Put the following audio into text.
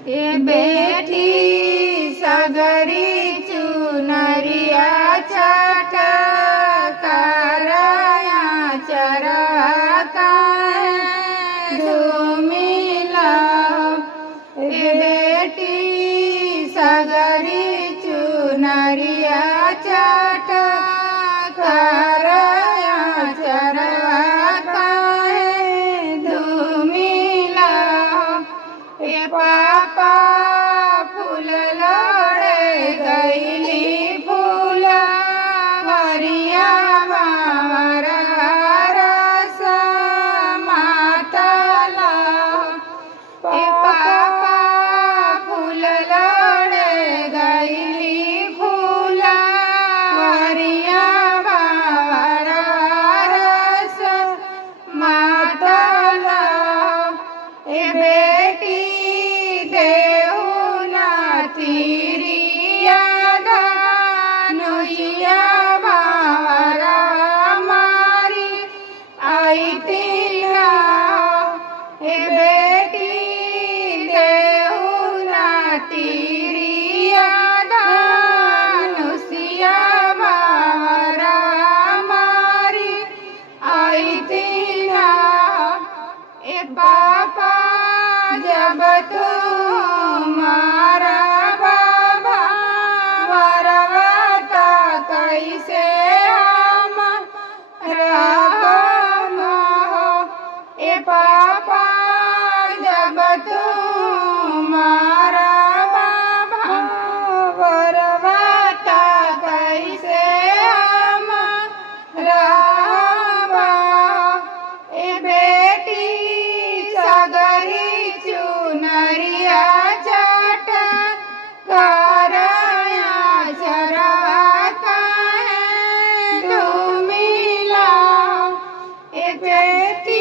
એ બેઠી સગરી ચુનરિયા ચટકારાયા ચરકાય ધૂમિલા એ બેટી સગરી ચુનરિયા ચટકારાયા ચરકાય ધૂમિલા એ પાપા ફૂલ લડે ગઈલી ફૂલ વરિયામાં રસ માતલા એ પાપા ફૂલ લડે ગઈલી ફૂલ વરિયામાં રસ માતલા એ બેટી દેવના તીરિયા દાનુયા મારા મારી આઈ તીના એ બેટી દેવના તીરિયા દાનુસિયા મારા મારી આઈ તીના એ બાપા જબ तुम्हारा बाबा वरवता कैसे हम राम ए पापा जब तुम्हारा बाबा वरवता कैसे हम राम ए बेटी सगरी चुनरिया चटकाराया चरकाय धूमिला ए बेटी